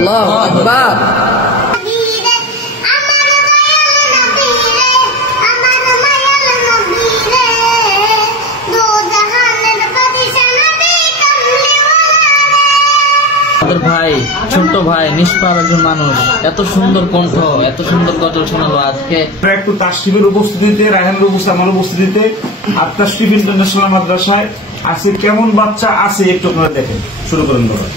আল্লাহু আকবার। ভাই, ছোট্ট ভাই, নিষ্পাপ একজন মানুষ, এত সুন্দর কণ্ঠ, এত সুন্দর গজল শোনালো আজকে। একটু তাশরিফের উপস্থিতিতে, রায়হানের উপস্থিতি, আমার উপস্থিতিতে আর তাশরিফ ইন্টারন্যাশনাল মাদ্রাসায় আজকে কেমন বাচ্চা আছে একটু আপনারা দেখেন। শুরু করেন বাবা।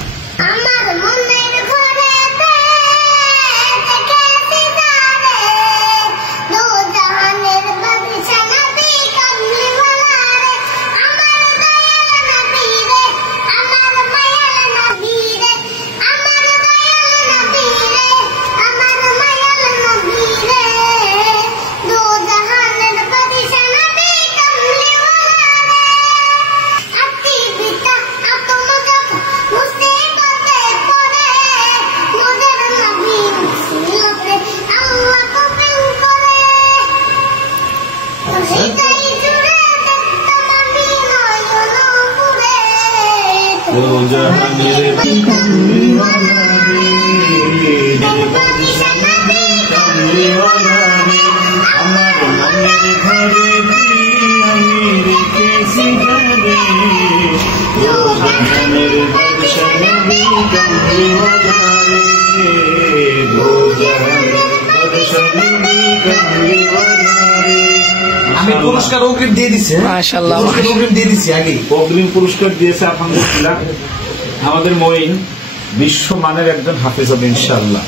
আমি পুরস্কার অগ্রিম দিয়ে দিচ্ছি। মাশাআল্লাহ, অগ্রিম দিয়ে দিচ্ছি। আগে অগ্রিম পুরস্কার দিয়েছে আলহামদুলিল্লাহ আমাদের মঈন, বিশ্বমানের একজন হাফেজ হবে ইনশাআল্লাহ।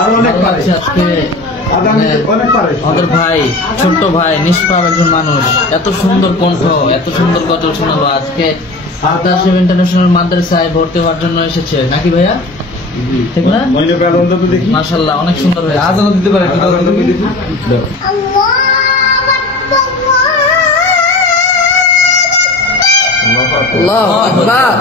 আর অনেক পাচ্ছে আজকে আমাদের ভাই, ছোট্ট ভাই, নিষ্পাপ একজন মানুষ, এত সুন্দর কণ্ঠ, এত সুন্দর গজল শোনালো আজকে। তাশরিফ ইন্টারন্যাশনাল মাদ্রাসায় ভর্তি হওয়ার জন্য এসেছে নাকি ভাইয়া? ঠিক না? মাশাআল্লাহ, অনেক সুন্দর হয়েছে। আজান দিতে পারে। আল্লাহু আকবার।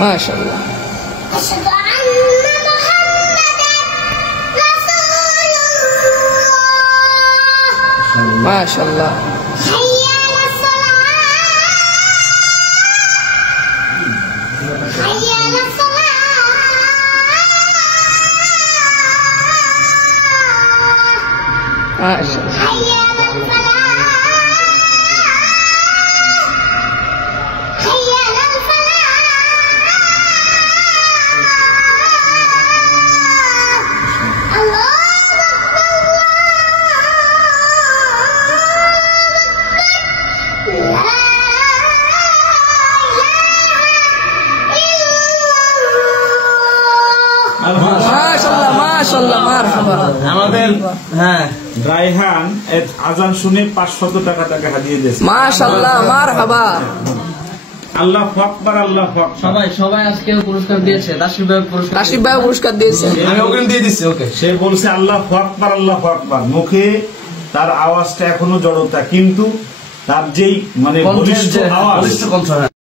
মাশাআল্লাহ। মাশাআল্লাহ। মাশাআল্লাহ। আমাদের রায়হান আজান শুনে 500 টাকা তাকে হাদিয়ে দিয়েছে। মাশাআল্লাহ, মারহাবা। আল্লাহু আকবার, আল্লাহু আকবার। সবাই আজকে পুরস্কার দিয়েছে। তাশরিফ ভাই পুরস্কার দিয়েছে। আমি অগ্রিম দিয়ে দিচ্ছি। ওকে, সে বলছে আল্লাহু আকবার, আল্লাহু আকবার। মুখে তার আওয়াজটা এখনো জড়তা, কিন্তু তার যেই মানে বলিষ্ঠ আওয়াজ,